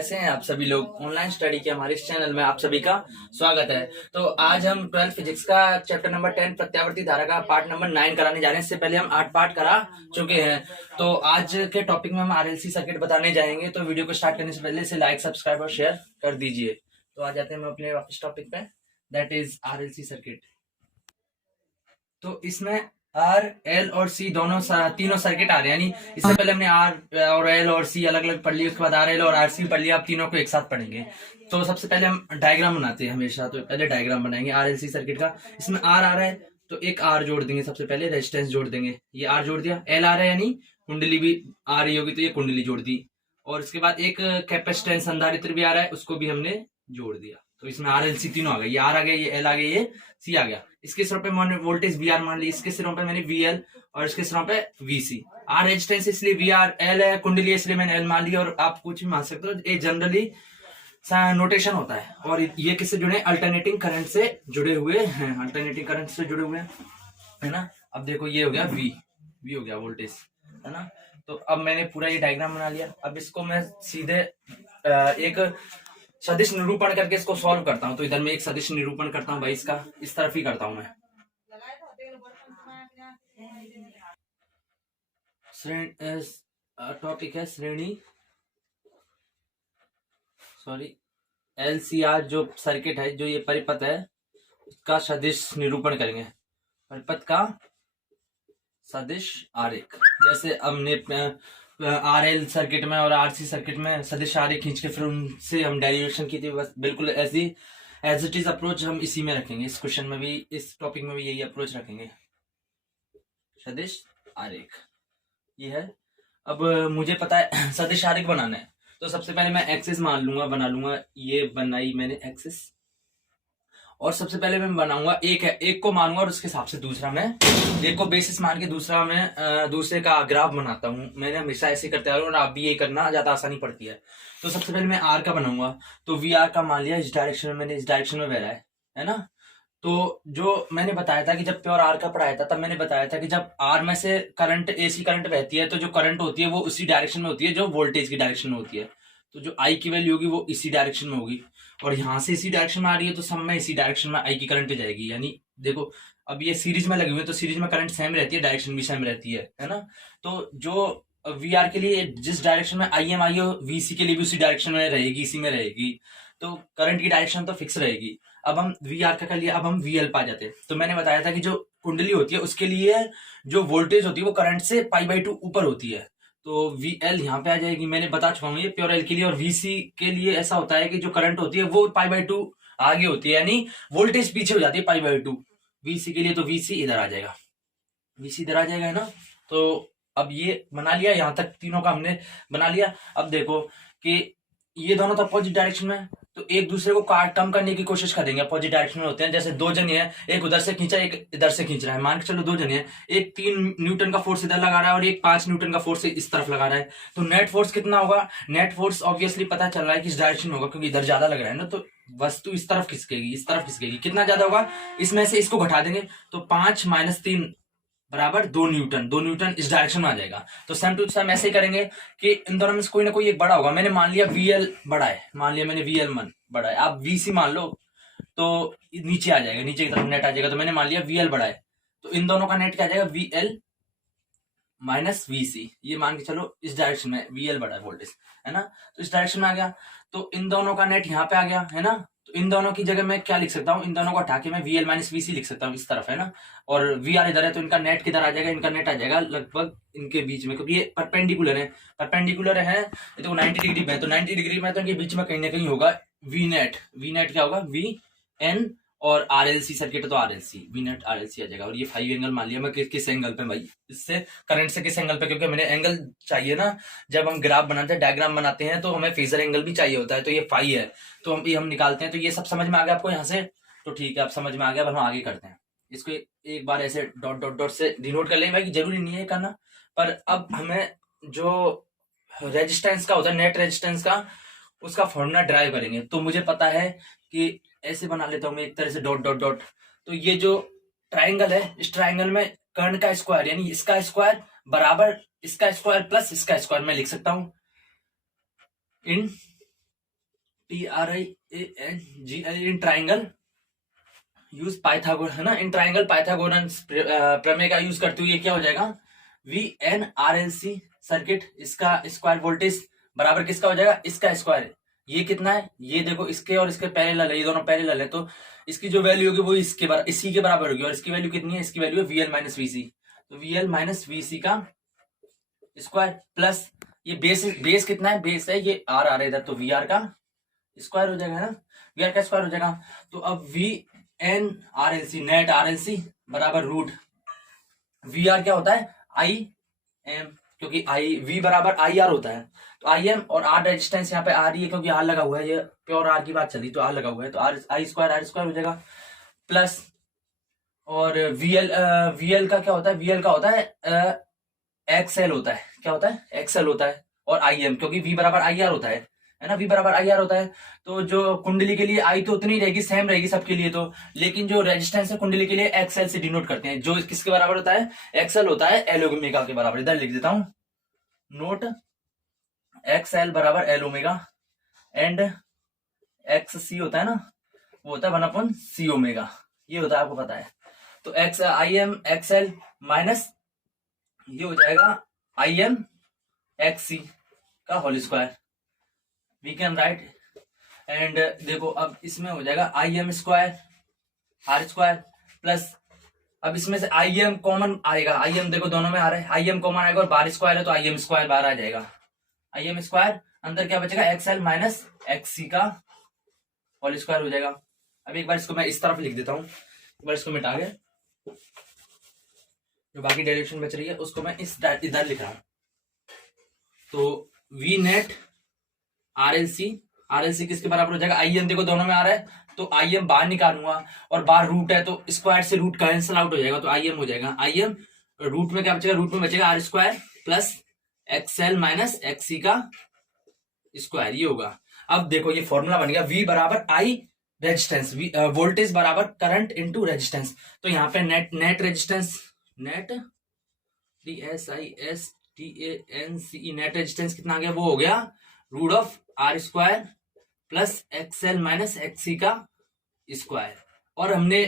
कैसे हैं आप सभी लोग। ऑनलाइन स्टडी के हमारे इस चैनल में आप सभी का स्वागत है। तो आज हम 12th फिजिक्स का चैप्टर नंबर 10 प्रत्यावर्ती धारा का पार्ट नंबर 9 कराने जा रहे हैं। इससे पहले हम 8 पार्ट करा चुके हैं। तो आज के टॉपिक में हम आरएलसी सर्किट बताने जाएंगे। तो वीडियो को स्टार्ट करने से पहले इसे लाइक, सब्सक्राइब और शेयर कर दीजिए। तो आ जाते हैं हम अपने वापस टॉपिक पे, दैट इज आरएलसी सर्किट। तो इसमें आर, एल और सी तीनों सर्किट आ रहे हैं। यानी इससे पहले हमने आर और एल और सी अलग अलग पढ़ लिया, उसके बाद आर एल और आर सी पढ़ लिया। अब तीनों को एक साथ पढ़ेंगे। तो सबसे पहले हम डायग्राम बनाते हैं हमेशा। तो पहले डायग्राम बनाएंगे आर एल सी सर्किट का। इसमें आर आ रहा है तो एक आर जोड़ देंगे, सबसे पहले रेजिस्टेंस जोड़ देंगे, ये आर जोड़ दिया। एल आ रहा है यानी कुंडली भी आ रही होगी तो ये कुंडली जोड़ दी। और इसके बाद एक कैपेसिटेंस संधारित्र भी आ रहा है, उसको भी हमने जोड़ दिया। तो इसमें आर एल सी तीनों आ गए, ये आर आ गया, ये एल आ गया, ये सी आ गया। इसके सिरों पे मैंने वोल्टेज वी आर मान ली, इसके सिरों पे मैंने वी एल और इसके सिरों पे वी सी। आर रेजिस्टेंस इसलिए वी आर, एल है कुंडली इसलिए मैंने एल मान लिया। और आप कुछ भी मान सकते हो, ये जनरली नोटेशन होता है। और ये किससे जुड़े, अल्टरनेटिंग करंट से जुड़े हुए हैं, अल्टरनेटिंग करंट से जुड़े हुए हैं, है ना। अब देखो ये हो गया वी हो गया वोल्टेज, है ना। तो अब मैंने पूरा ये डायग्राम बना लिया। अब इसको मैं सीधे एक सदिश निरूपण करके इसको सॉल्व करता हूं। तो इधर मैं एक सदिश निरूपण करता हूं भाई, इसका इस तरफ ही करता हूं मैं। टॉपिक है श्रेणी एलसीआर, जो सर्किट है, जो ये परिपथ है उसका सदिश निरूपण करेंगे। परिपथ का सदिश आरेख, जैसे हमने आर एल सर्किट में और आरसी सर्किट में सदिश आरेख खींच के फिर उनसे हम डेरिवेशन की थी, बस बिल्कुल ऐसी एज इट इज अप्रोच हम इसी में रखेंगे। इस क्वेश्चन में भी, इस टॉपिक में भी यही अप्रोच रखेंगे, सदिश आरेख ये है। अब मुझे पता है सदिश आरेख बनाना है, तो सबसे पहले मैं एक्सिस मान लूंगा, बना लूंगा। ये बनाई मैंने एक्सिस, और सबसे पहले मैं बनाऊंगा एक को मानूंगा और उसके हिसाब से दूसरा, मैं एक को बेसिस मान के दूसरा मैं दूसरे का ग्राफ बनाता हूँ। मैंने हमेशा ऐसे करते आ रहा हूँ और आप भी ये करना, ज्यादा आसानी पड़ती है। तो सबसे पहले मैं आर का बनाऊंगा। तो वी आर का मान लिया, इस डायरेक्शन में मैंने, इस डायरेक्शन में बह रहा है ना। तो जो मैंने बताया था कि जब प्योर आर का पढ़ाया था, तब मैंने बताया था कि जब आर में से करंट, एसी करंट बहती है, तो जो करंट होती है वो उसी डायरेक्शन में होती है जो वोल्टेज की डायरेक्शन में होती है। तो जो आई की वैल्यू होगी वो इसी डायरेक्शन में होगी, और यहां से इसी डायरेक्शन में आ रही है तो सब में इसी डायरेक्शन में आई की करंट जाएगी। यानी देखो अब ये सीरीज में लगे हुए, तो सीरीज में करंट सेम रहती है, डायरेक्शन भी सेम रहती है ना। तो जो वी आर के लिए जिस डायरेक्शन में आई एम आई हो, वीसी के लिए भी उसी डायरेक्शन में रहेगी, इसी में रहेगी। तो करंट की डायरेक्शन तो फिक्स रहेगी। अब हम वी आर का कर लिया, अब हम वी एल पा जाते हैं। तो मैंने बताया था कि जो कुंडली होती है उसके लिए जो वोल्टेज होती है वो करंट से π/2 ऊपर होती है। तो वी एल यहाँ पे आ जाएगी, मैंने बता चुका हूँ ये प्योर एल के लिए। और वीसी के लिए ऐसा होता है कि जो करंट होती है वो π/2 आगे होती है, यानी वोल्टेज पीछे हो जाती है π/2। वीसी के लिए तो वीसी इधर आ जाएगा, वीसी इधर आ जाएगा, है ना। तो अब ये बना लिया, यहाँ तक तीनों का हमने बना लिया। अब देखो कि ये दोनों तो अपोजिट डायरेक्शन में, तो एक दूसरे को कम करने की कोशिश करेंगे। अपोजिट डायरेक्शन में होते हैं, जैसे दो जने हैं, एक उधर से खींचा, एक इधर से खींच रहा है। मान के चलो दो जने हैं, एक 3 न्यूटन का फोर्स इधर लगा रहा है और एक 5 न्यूटन का फोर्स इस तरफ लगा रहा है। तो नेट फोर्स कितना होगा? नेट फोर्स ऑब्वियसली पता चल रहा है कि इस डायरेक्शन में होगा, क्योंकि इधर ज्यादा लग रहा है ना। तो वस्तु इस तरफ खिसकेगी, इस तरफ खिसकेगी। कितना ज्यादा होगा? इसमें से इसको घटा देंगे तो 5 - 3 बराबर 2 न्यूटन। 2 न्यूटन इस डायरेक्शन में आ जाएगा। तो सेम टू सेम ऐसे ही करेंगे कि इन दोनों में से कोई ना कोई एक बड़ा होगा। मैंने मान लिया VL बड़ा है, मान लिया मैंने VL बड़ा है। आप VC मान लो तो नीचे आ जाएगा, नीचे की तरफ नेट आ जाएगा। तो मैंने मान लिया VL बड़ा है, तो इन दोनों का नेट क्या आ जाएगा? VL - VC। ये मान के चलो इस डायरेक्शन में VL बड़ा है वोल्टेज, है ना। तो इस डायरेक्शन में आ गया, तो इन दोनों का नेट यहाँ पे आ गया, है ना। तो इन दोनों की जगह मैं क्या लिख सकता हूँ? इन दोनों को हटा के मैं VL - VC लिख सकता हूँ इस तरफ, है ना। और VR इधर है तो इनका नेट किधर आ जाएगा? इनका नेट आ जाएगा लगभग इनके बीच में, क्योंकि ये परपेंडिकुलर है। परपेंडिकुलर है ये तो 90 डिग्री में, तो 90 डिग्री में तो इनके बीच में कहीं ना कहीं होगा वी नेट क्या होगा? VN। और RLC सर्किट है तो RLC, वी नेट RLC आ जाएगा। और ये 5 एंगल मान लिया मैं, किस एंगल पे भाई? इससे करंट से किस एंगल पे? क्योंकि मैंने एंगल चाहिए ना, जब हम ग्राफ बनाते हैं, डायग्राम बनाते हैं, तो हमें फेजर एंगल भी चाहिए होता है। तो ये 5 है, तो हम निकालते हैं। तो ये सब समझ में आ गया आपको यहाँ से? तो ठीक है, आप समझ में आ गया। अब हम आगे करते हैं इसको। एक बार ऐसे डॉट डॉट डॉट से डिनोट कर लेंगे भाई, जरूरी नहीं है करना। पर अब हमें जो रेजिस्टेंस का होता है, नेट रेजिस्टेंस का, उसका फॉर्मूला ड्राइव करेंगे। तो मुझे पता है कि ऐसे बना लेता हूं मैं एक तरह से डॉट डॉट डॉट। तो ये जो ट्राइंगल है, इस ट्राइंगल में कर्ण का स्क्वायर यानी इसका स्क्वायर बराबर इसका स्क्वायर प्लस इसका स्क्वायर मैं लिख सकता हूं इन TRIANGL in triangle use Pythagoras, है ना, इन ट्राइंगल पाइथागोरस प्रमेय का यूज करते हुए क्या हो जाएगा, VNRLC सर्किट, इसका स्क्वायर वोल्टेज बराबर किसका हो जाएगा, इसका स्क्वायर। ये कितना है, ये देखो इसके और इसके पैरेलल है, ये दोनों पैरेलल है, तो इसकी जो वैल्यू होगी वो इसी के बराबर होगी। और इसकी वैल्यू कितनी है, इसकी वैल्यू है VL माइनस VC, तो VL माइनस VC का स्क्वायर प्लस ये बेस कितना है, बेस है ये R आ रहा है इधर, तो VR का स्क्वायर हो जाएगा, है ना, VR का स्क्वायर हो जाएगा। तो अब VNRLC नेट RLC बराबर रूट VR क्या होता है, IM, क्योंकि V बराबर IR होता है, तो IM और R रेजिस्टेंस यहाँ पे आ रही है क्योंकि R लगा हुआ है, ये प्योर R की बात चली तो R लगा हुआ है, तो R स्क्वायर हो जाएगा प्लस। और VL का क्या होता है, VL का होता है XL होता है, क्या होता है, XL होता है। और IM क्योंकि V बराबर IR होता है ना, V बराबर IR होता है, तो जो कुंडली के लिए I तो उतनी रहेगी, सेम रहेगी सबके लिए, तो लेकिन जो रेजिस्टेंस है कुंडली के लिए XL से डिनोट करते हैं, जो किसके बराबर होता है, XL होता है L ओमेगा के बराबर। इधर लिख देता हूं नोट, XL बराबर L ओमेगा एंड XC होता है ना, वो होता है 1/C ओमेगा, ये होता है, आपको पता है। तो IM XL माइनस ये हो जाएगा IM XC का whole square, we can write. And देखो अब इसमें हो जाएगा IM square R square plus, अब इसमें से IM कॉमन आएगा, IM देखो दोनों में आ रहा है, IM कॉमन आएगा और बाहर स्क्वायर है तो IM स्क्वायर बाहर आ जाएगा, IM स्क्वायर अंदर क्या बचेगा, XL माइनस XC का होल स्क्वायर हो जाएगा। अब एक बार इसको मैं इस तरफ लिख देता हूं, एक बार इसको मिटा के, जो बाकी डायरेक्शन बच रही है उसको मैं इधर लिख रहा हूं। तो V नेट RLC किसके बराबर हो जाएगा, IM देखो दोनों में आ रहा है तो IM बाहर निकालूंगा और बाहर रूट है तो स्क्वायर से रूट कैंसिल आउट हो जाएगा, तो IM हो जाएगा, IM रूट में क्या बचेगा, रूट में बचेगा R square plus XL minus XC का स्क्वायर, ये होगा। अब देखो ये फॉर्मूला बन गया, V बराबर I रेजिस्टेंस, वोल्टेज बराबर करंट इनटू रेजिस्टेंस, तो यहाँ पे net resistance, net DSISTANCE net resistance कितना आ गया, वो हो गया root of R square plus XL minus XC का स्क्वायर। और हमने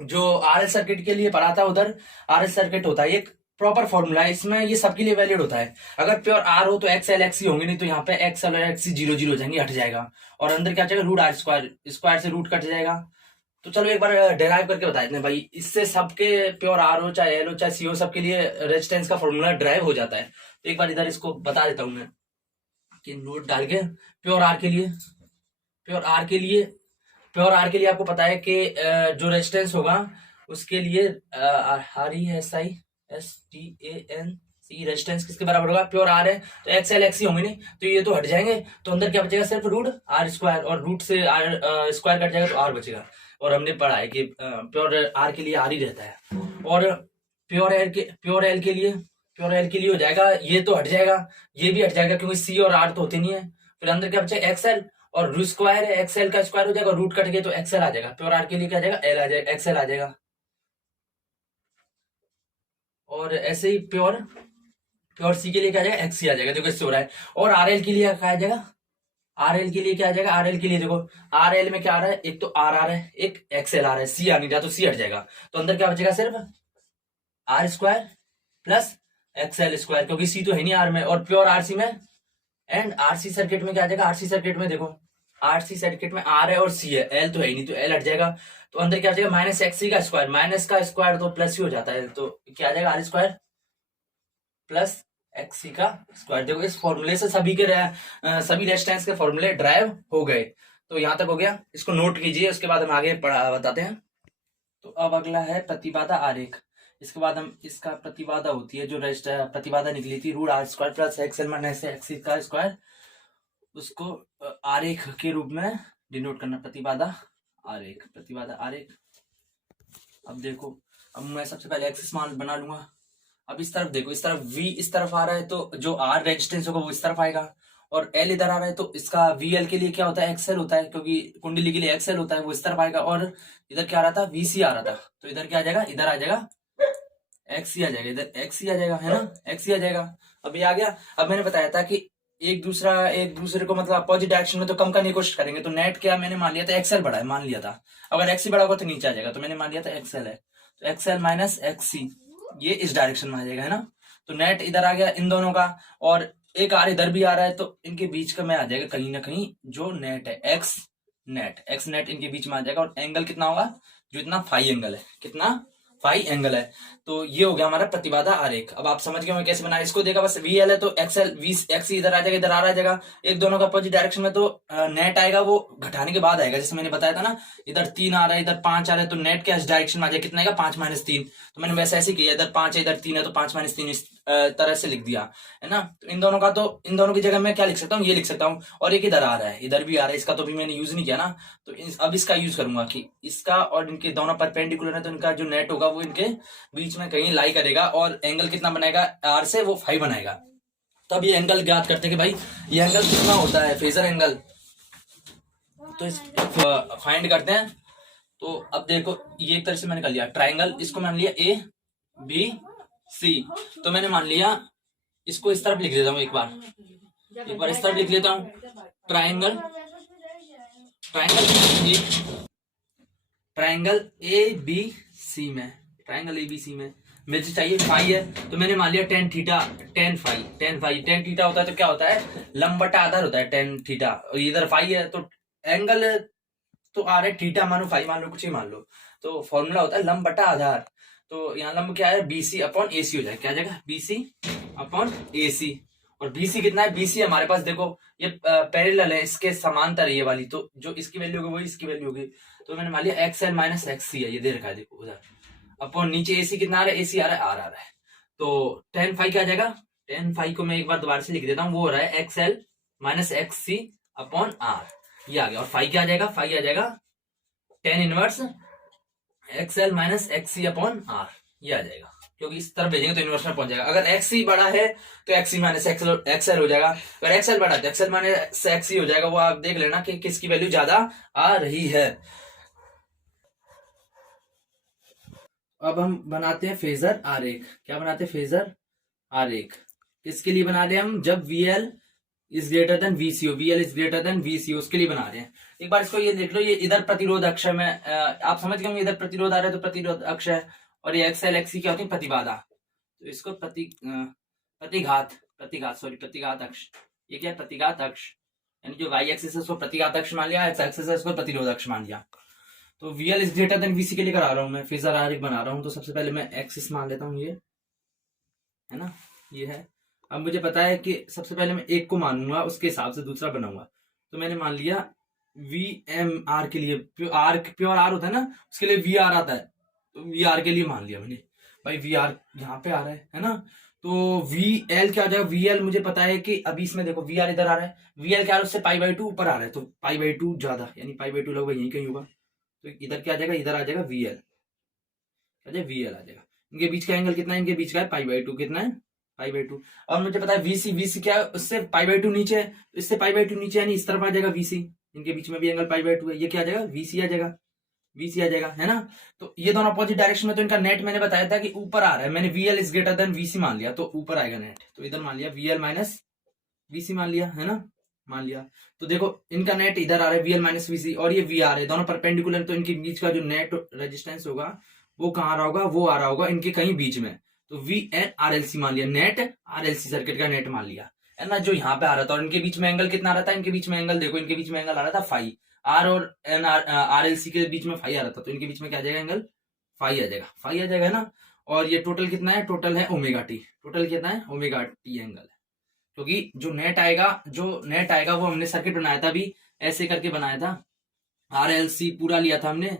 जो RL सर्किट के लिए पढ़ा था उधर, RL सर्किट होता है एक प्रॉपर फॉर्मूला है, इसमें ये सबके लिए वैलिड होता है। अगर प्योर R हो तो XL XC होंगे, नहीं तो यहाँ पे XL और XC 0 हो जाएंगे, हट जाएगा, और अंदर क्या जाएगा, रूट R स्क्वायर से रूट कट जाएगा। तो चलो एक बार डेराइव करके बता देते हैं भाई, इससे सबके प्योर R हो चाहे L हो चाहे C हो, सबके लिए रेजिस्टेंस का फॉर्मूला ड्राइव हो जाता है। तो एक बार इधर इसको बता देता हूं मैं कि नोट डाल के, प्योर R के लिए आपको पता है कि जो रेजिस्टेंस होगा उसके लिए RESISTANCE रेजिस्टेंस किसके बराबर होगा, प्योर R है तो XL XC होंगे नहीं, तो ये तो हट जाएंगे, तो अंदर क्या बचेगा, सिर्फ रूट R स्क्वायर, और रूट से R स्क्वायर कट जाएगा तो R बचेगा। और हमने पढ़ा है कि प्योर R के लिए R ही रहता है, और प्योर L के लिए हो जाएगा, ये तो हट जाएगा, ये भी हट जाएगा क्योंकि C और R तो होते नहीं है, फिर अंदर क्या बचेगा, XL और रूट स्क्वायर है, XL का स्क्वायर हो जाएगा, रूट कट गया तो XL आ जाएगा, प्योर R के लिए क्या आ जाएगा, L आ जाएगा, XL आ जाएगा। और ऐसे ही प्योर C के लिए क्या आ जाएगा, XC आ जाएगा, देखो इससे हो रहा है। और RL के लिए क्या आ जाएगा, RL के लिए क्या आ जाएगा, RL के लिए देखो RL में क्या आ रहा है, एक तो R आ रहा है, एक XL आ रहा है, C आ नहीं रहा तो C हट जाएगा, तो अंदर क्या बचेगा, सिर्फ R square plus XL square, क्योंकि C तो है नहीं R में, और प्योर RC में। एंड RC सर्किट में क्या आ जाएगा, RC सर्किट में देखो, RC सर्किट में R है और C है, L तो है ही नहीं तो L हट जाएगा, तो अंदर क्या आ जाएगा, माइनस XC का स्क्वायर, माइनस का स्क्वायर तो प्लस ही हो जाता है, तो क्या आ जाएगा, R स्क्वायर प्लस XC का स्क्वायर। देखो इस फॉर्मूले से सभी रेजिस्टेंस के फॉर्मूले ड्राइव हो गए। तो यहां तक हो गया, इसको नोट कीजिए, उसके बाद हम आगे बताते हैं। तो अब अगला है प्रतिबाधा आरेख। इसके बाद हम इसका प्रतिबाधा होती है, जो प्रतिबाधा निकली थी root R square plus XL minus XC का स्क्वायर, उसको आरेख के रूप में डिनोट करना, प्रतिबाधा आरेख। अब देखो, अब मैं सबसे पहले एक्सिस मान बना लूंगा। अब इस तरफ देखो, इस तरफ V इस तरफ आ रहा है तो जो R रेजिस्टेंस होगा वो इस तरफ आएगा, और L इधर आ रहा है तो इसका VL के लिए क्या होता है, XL होता है, क्योंकि कुंडली के लिए XL होता है, वो इस तरफ आएगा। और इधर क्या आ रहा था, VC आ रहा था, तो इधर क्या आ जाएगा, इधर आ जाएगा XC आ जाएगा, इधर XC आ जाएगा, है ना, XC आ जाएगा। अब ये आ गया। अब मैंने बताया था कि एक दूसरे को मतलब अपोजिट डायरेक्शन में तो कम करने की कोशिश करेंगे। तो नेट क्या मैंने मान लिया था, एक्सएल बड़ा है मान लिया था। अगर एक्सी बड़ा होगा तो नीचे आ जाएगा, तो मैंने मान लिया था एक्सएल है, तो एक्सएल माइनस एक्सी ये इस डायरेक्शन में आ जाएगा, है ना। तो नेट इधर आ गया इन दोनों का, और एक आर इधर भी आ रहा है, तो इनके बीच का में आ जाएगा कहीं ना कहीं जो नेट है एक्स नेट इनके बीच में आ जाएगा। और एंगल कितना होगा, जो इतना फाई एंगल है, कितना फाई एंगल है। तो ये हो गया हमारा प्रतिबाधा आरेख। अब आप समझ गए होंगे कैसे बनाया इसको। देखा बस वी एल है तो एक्सएल वी एक्स इधर आ जाएगा, इधर आ जाएगा, एक दोनों का अपोजिट डायरेक्शन में। तो नेट आएगा वो घटाने के बाद आएगा, जैसे मैंने बताया था ना, इधर 3 आ रहा है, इधर 5 आ रहा है, तो नेट क्या इस डायरेक्शन में आ जाएगा, कितना आएगा 5 माइनस 3। तो मैंने वैसे ऐसे किया, इधर 5 है इधर 3 है, तो 5 माइनस 3 इस तरह से लिख दिया, है ना। तो इन दोनों का, तो इन दोनों की जगह मैं क्या लिख सकता हूँ, ये लिख सकता हूँ। और एक इधर आ रहा है, इधर भी आ रहा है, इसका तो भी मैंने यूज नहीं किया ना। तो अब इसका यूज करूंगा कि इसका और इनके दोनों परपेंडिकुलर है, तो इनका जो नेट होगा वो इनके बीच में कहीं लाई करेगा, और एंगल कितना बनाएगा आर से, वो 5 बनाएगा। तो अब ये एंगल ज्ञात करते हैं कि भाई ये एंगल कितना होता है, फेजर एंगल। तो फाइंड करते हैं। तो अब देखो ये एक तरह से मैंने कर लिया ट्राइंगल, इसको मान लिया ए बी सी। तो मैंने मान लिया इसको इस तरफ लिख देता हूँ, एक बार इस तरफ लिख लेता हूँ, ट्राइंगल ए बी सी में, ट्राइंगल ए बी सी में मुझे चाहिए फाई है। तो मैंने मान लिया tan theta tan phi. Tan theta होता है तो क्या होता है, लंब बटा आधार होता है टेन थीटा, और इधर फाई है तो एंगल तो आ रहा है थीटा मानो फाई मान लो, कुछ ही मान लो। तो फॉर्मूला होता है लंब बटा आधार। तो यहाँ लंब क्या है, बीसी अपॉन एसी हो जाएगा, क्या जाएगा बीसी अपॉन एसी। और बीसी कितना है, बीसी हमारे पास देखो ये पैरेलल है, इसके समांतर है ये वाली, तो जो इसकी वैल्यू होगी वही इसकी वैल्यू होगी। तो मैंने मान लिया एक्सएल माइनस एक्सी है, ये दे रखा है देखो उधर, अपॉन नीचे एसी कितना आ रहा है, एसी आ रहा है आर आ रहा है। तो टेन फाई क्या आ जाएगा, टेन फाई को मैं एक बार दोबारा से लिख देता हूँ, वो हो रहा है XL minus XC upon R, ये आ गया। और फाई क्या आ जाएगा, फाई आ जाएगा tan inverse XL minus XC upon R, ये आ जाएगा। क्योंकि इस तरफ भेजेंगे तो इनवर्स में पहुंच जाएगा। अगर एक्सी बड़ा है तो एक्सी माइनस एक्सएल हो जाएगा, अगर एक्सएल बड़ा है तो एक्सएल माइनस एक्सी हो जाएगा। वो आप देख लेना कि किसकी वैल्यू ज्यादा आ रही है। अब हम बनाते हैं फेजर आरेख। क्या बनाते हैं, फेजर आरेख। किसके लिए बना रहे हैं हम, जब VL is greater then VCO, VL is greater then VCO, उसके लिए बना रहे हैं। एक बार इसको ये देख लो, ये इधर प्रतिरोध अक्ष है, में आप समझ गए होंगे, इधर प्रतिरोध आ रहा है तो प्रतिरोध अक्ष है, और ये एक्सएल एक्सी क्या होती है, प्रतिबाधा। तो इसको प्रतिघात अक्ष, ये क्या है, प्रतिघात अक्ष, यानी जो वाई एक्सिस है उसको प्रतिघात अक्ष मान लिया, एक्स एक्सिस है उसको प्रतिरोध अक्ष मान लिया। तो VL is greater then VC के लिए करा रहा हूं मैं, फेजर आरेख बना रहा हूं। तो सबसे पहले मैं एक्सिस मान लेता हूं, ये है ना, ये है। अब मुझे पता है कि सबसे पहले मैं एक को मानूंगा, उसके हिसाब से दूसरा बनाऊंगा। तो मैंने मान लिया VMR के लिए, प्योर आर होता है ना, उसके लिए VR आता है, तो VR के लिए मान लिया मैंने, भाई VR यहाँ पे आ रहा है ना। तो VL क्या आ जाएगा, VL मुझे पता है कि अभी इसमें देखो VR इधर आ रहा है, VL क्या आ रहा है उससे π/2 ऊपर आ रहा है, तो π/2 ज्यादा, यानी π/2 लगभग यहीं कहीं होगा। तो इधर क्या आ जाएगा, इधर आ जाएगा VL, VL आ जाएगा। इनके बीच का एंगल कितना है, इनके बीच का है π/2, कितना है π/2। अब मुझे पता है VC क्या है, उससे π/2 नीचे है, इससे π/2 नीचे, यानी इस तरफ आ जाएगा VC, इनके बीच में भी एंगल π/2 है, ये क्या आ जाएगा VC आ जाएगा, VC आ जाएगा, है ना। तो ये दोनों अपोजिट डायरेक्शन में, तो इनका नेट मैंने बताया था कि ऊपर आ रहा है, मैंने VL is greater then VC मान लिया, तो ऊपर आएगा नेट। तो इधर मान लिया VL माइनस VC मान लिया, है ना, मान लिया। तो देखो इनका नेट इधर आ रहा है VL माइनस VC, और ये VR है, दोनों परपेंडिकुलर, तो इनके बीच का जो नेट रेजिस्टेंस होगा वो कहाँ आ रहा होगा, वो आ रहा होगा इनके कहीं बीच में। तो VNRLC मान लिया, नेट RLC सर्किट का नेट मान लिया, है ना, जो यहाँ पे आ रहा था। और इनके बीच में एंगल कितना आ रहा था, इनके बीच में एंगल देखो, इनके बीच में एंगल आ रहा था फाई, आर और RLC के बीच में फाई आ रहा था, तो इनके बीच में क्या आ जाएगा, एंगल फाई आ जाएगा, है ना। और ये टोटल कितना है, टोटल है ओमेगा टी, टोटल कितना है ओमेगा टी एंगल है। क्योंकि जो नेट आएगा वो हमने सर्किट बनाया था, अभी ऐसे करके बनाया था, RLC पूरा लिया था हमने,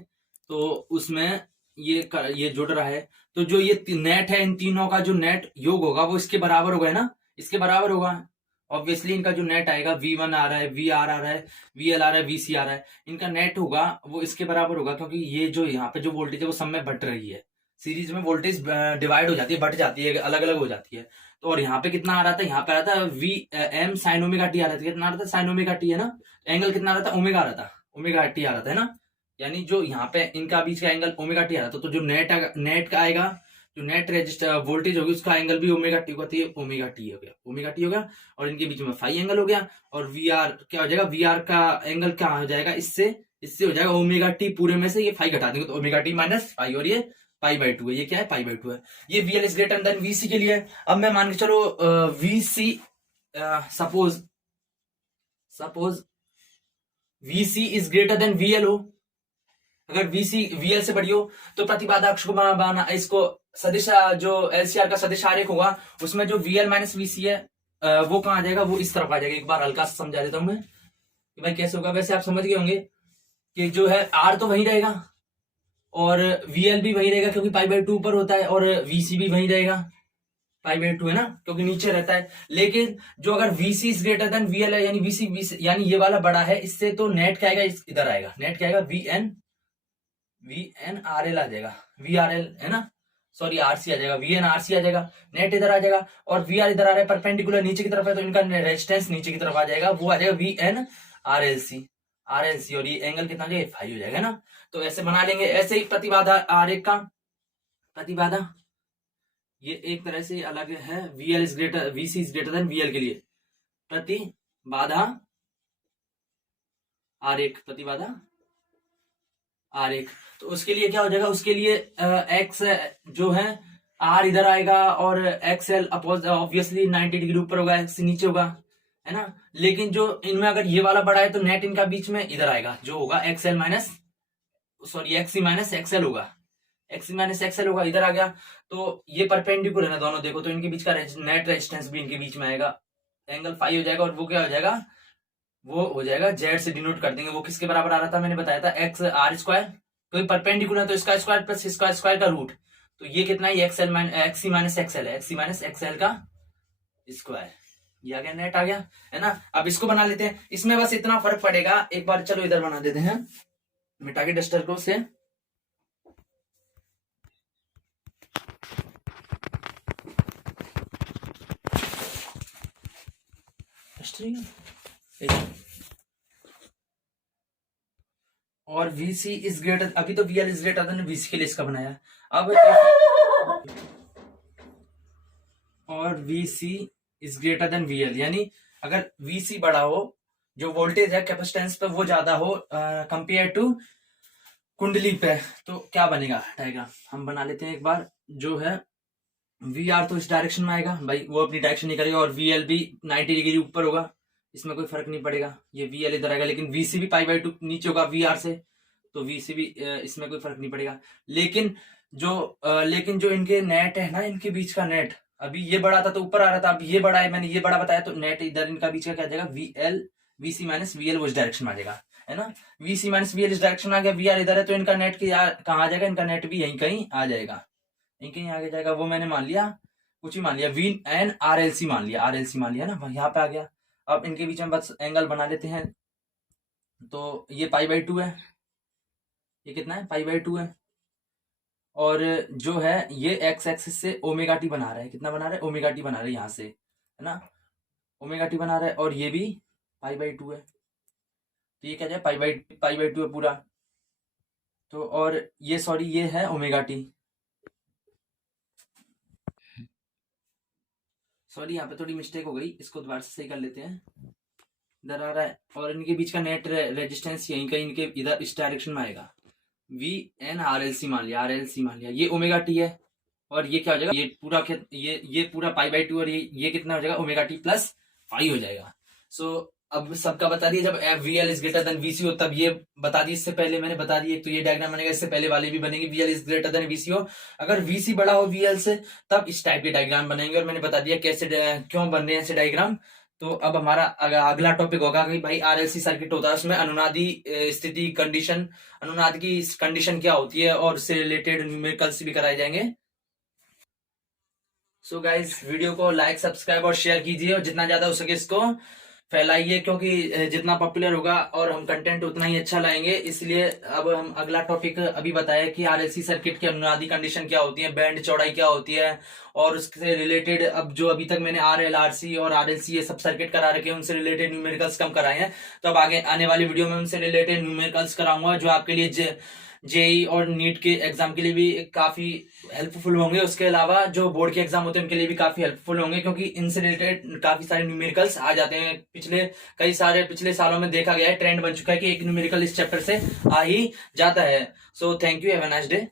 तो उसमें ये जुड़ रहा है। तो जो ये नेट है, इन तीनों का जो नेट योग होगा वो इसके बराबर होगा, है ना, इसके बराबर होगा। ऑब्वियसली इनका जो नेट आएगा, V1 आ रहा है, VR आ रहा है, VL आ रहा है, VC आ रहा है, इनका नेट होगा वो इसके बराबर होगा। क्योंकि ये जो यहाँ पे जो वोल्टेज है वो सब में बट रही है, सीरीज में वोल्टेज डिवाइड हो जाती है, बट जाती है, अलग अलग हो जाती है। तो और यहाँ पे कितना आ रहा था, यहाँ पे आ रहा था VM sin ओमेगा टी आ रहा था, कितना आ रहा था sin ओमेगा टी, है ना। एंगल कितना आ रहा था, ओमेगा आ रहा था, ओमेगा टी आ रहा था, है ना। यानी जो यहाँ पे इनका बीच का एंगल ओमेगा टी आ रहा था। तो जो नेट का आएगा, जो नेट रजिस्टर वोल्टेज होगी उसका एंगल भी ओमेगा टी होगा, तो ये ओमेगा टी हो गया, ओमेगा टी हो गया, और इनके बीच में फाई एंगल हो गया, और वी आर क्या हो जाएगा, वी आर का एंगल क्या हो जाएगा, इससे इससे हो जाएगा ओमेगा टी, पूरे में से ये फाई घटा देंगे तो ओमेगा टी माइनस फाई, और ये पाई बाई टू है, ये क्या है पाई बाई टू है। ये V L is greater than VC के लिए है। अब मैं मान के चलो VC suppose VC is greater than VL हो, अगर वीसी वीएल से बड़ी हो तो प्रतिबाधा अक्ष को बनाना, इसको सदिश जो एलसीआर का सदिश आरेख होगा उसमें जो वीएल माइनस वीसी है वो कहां आ जाएगा, वो इस तरफ आ जाएगा। एक बार हल्का सा समझा देता हूं मैं कि भाई कैसे होगा। वैसे आप समझ गए होंगे कि जो है आर तो वही रहेगा और वीएल भी वही रहेगा क्योंकि पाई बाई टू पर होता है, और वीसी भी वही रहेगा, पाई बाई टू है ना क्योंकि नीचे रहता है। लेकिन जो अगर VC is greater than VL है, यानी वीसी यानी ये वाला बड़ा है इससे, तो नेट क्या आएगा, इधर आएगा, नेट क्या आएगा, वी एन आर एल आ जाएगा, वी आर एल है ना, सॉरी आरसी आ जाएगा, वी एन आरसी आ जाएगा, नेट इधर आ जाएगा, और वी आर इधर आ रहा है परपेंडिकुलर नीचे की तरफ है, तो इनका रेजिस्टेंस नीचे की तरफ आ जाएगा, वो आ जाएगा V N R L C, और ये एंगल कितना है, फाई हो जाएगा ना। तो ऐसे बना लेंगे। ऐसे ही प्रतिबाधा आरेख का प्रतिबाधा ये एक तरह से अलग है, VL is greater VC is greater than VL के लिए प्रतिबाधा आरेख, प्रतिबाधा आरेख। तो उसके लिए क्या हो जाएगा, उसके लिए एक्स जो है आर इधर आएगा और एक्सएल ऑब्वियसली 90 डिग्री ऊपर होगा, एक्स नीचे होगा, है ना। लेकिन जो इनमें अगर ये वाला बड़ा है तो नेट इनका बीच में इधर आएगा, जो होगा XL minus sorry XC minus XL होगा, एक्सी माइनस एक्सएल होगा, इधर आ गया। तो ये परपेंडिकुलर है ना दोनों, देखो तो इनके बीच का नेट रेजिस्टेंस भी इनके बीच में आएगा, एंगल फाई हो जाएगा, और वो क्या हो जाएगा, वो हो जाएगा जेड से डिनोट कर देंगे। वो किसके बराबर आ रहा था, मैंने बताया था एक्स आर स्क्वायर, क्योंकि परपेंडिकुलर है तो इसका स्क्वायर प्लस इसका स्क्वायर का रूट, तो ये कितना है, एक्सएल एक्सी माइनस एक्सएल है, एक्सी माइनस एक्सएल का स्क्वायर, ये आ गया, नेट आ गया, है ना। अब इसको बना लेते हैं, इसमें बस इतना फर्क पड़ेगा, एक बार चलो इधर बना देते हैं, मिटा के डस्टर को से, और VC इज ग्रेटर, अभी तो VL is greater then VC के लिए इसका बनाया। अब और VC is greater then VL, यानी अगर VC बड़ा हो, जो वोल्टेज है कैपेसिटेंस पे वो ज्यादा हो कंपेयर टू कुंडली पे, तो क्या बनेगा डायग्राम, हम बना लेते हैं एक बार। जो है VR तो इस डायरेक्शन में आएगा, भाई वो अपनी डायरेक्शन नहीं करेगा, और VL भी 90 डिग्री ऊपर होगा, इसमें कोई फर्क नहीं पड़ेगा, ये VL इधर आएगा, लेकिन VC भी पाई बाई टू नीचे होगा VR से, तो VC भी इसमें कोई फर्क नहीं पड़ेगा। लेकिन जो इनके नेट है ना, इनके बीच का नेट, अभी ये बड़ा था तो ऊपर आ रहा था, अब ये बड़ा है, मैंने ये बड़ा बताया, तो नेट इधर इनका बीच का क्या आ जाएगा, VC माइनस VL वो इस डायरेक्शन में आ जाएगा, है ना। VC माइनस VL इस डायरेक्शन में आ गया, VR इधर है, तो इनका नेट कहाँ आ जाएगा, इनका नेट भी यहीं कहीं आ जाएगा, यहीं कहीं आगे जाएगा, वो मैंने मान लिया, कुछ ही मान लिया, VNRLC मान लिया, RLC मान लिया ना, यहाँ पे आ गया। अब इनके बीच में बस एंगल बना लेते हैं, तो ये पाई बाई टू है, ये कितना है, पाई बाई टू है, और जो है ये एक्स एक्सिस से ओमेगा टी बना रहा है, कितना बना रहा है, ओमेगा टी बना रहा है यहाँ से, है ना, ओमेगा टी बना रहा है, और ये भी पाई बाई टू है, तो ये क्या जाए, पाई बाई टू है पूरा, तो और ये सॉरी ये है ओमेगा टी, सॉरी यहाँ पे थोड़ी मिस्टेक हो गई, इसको दोबारा से सही कर लेते हैं, इधर आ रहा है, और इनके बीच का नेट रेजिस्टेंस यहीं कहीं इनके इधर इस डायरेक्शन में आएगा, VNRLC मान लिया, RLC मान लिया, ये ओमेगा टी है, और ये क्या हो जाएगा, ये पूरा पाई बाई टू, और ये कितना हो जाएगा, ओमेगा टी प्लस फाई हो जाएगा। सो अब सबका बता दिया, जब VL is greater then VC हो तब ये बता दी, इससे पहले मैंने बता दी, तो ये डायग्राम बनेगा, इससे पहले वाले भी बनेंगे, VL is greater then VC हो, अगर VC बड़ा हो VL से तब इस टाइप के डायग्राम बनेंगे, और मैंने बता दिया कैसे क्यों बन रहे हैं ऐसे डायग्राम। तो अब हमारा अगला टॉपिक होगा कि भाई RLC सर्किट होता है, उसमें अनुनादी स्थिति कंडीशन, अनुनाद की कंडीशन क्या होती है, और उससे रिलेटेड न्यूमेरिकल्स भी कराए जाएंगे। सो गाइज वीडियो को लाइक सब्सक्राइब और शेयर कीजिए, और जितना ज्यादा हो सके इसको फैलाइए, क्योंकि जितना पॉपुलर होगा और हम कंटेंट उतना ही अच्छा लाएंगे। इसलिए अब हम अगला टॉपिक अभी बताया कि RLC सर्किट की अनुनादी कंडीशन क्या होती है, बैंड चौड़ाई क्या होती है, और उससे रिलेटेड अब जो अभी तक मैंने RL RC और RLC ये सब सर्किट करा रखे हैं, उनसे रिलेटेड न्यूमेरिकल्स कम कराए हैं, तो अब आगे आने वाली वीडियो में उनसे रिलेटेड न्यूमेरिकल्स कराऊंगा, जो आपके लिए जेई और नीट के एग्जाम के लिए भी काफी हेल्पफुल होंगे। उसके अलावा जो बोर्ड के एग्जाम होते हैं उनके लिए भी काफी हेल्पफुल होंगे, क्योंकि इनसे रिलेटेड काफी सारे न्यूमेरिकल्स आ जाते हैं। पिछले सालों में देखा गया है, ट्रेंड बन चुका है कि एक न्यूमेरिकल इस चैप्टर से आ ही जाता है। So thank you, have a nice day.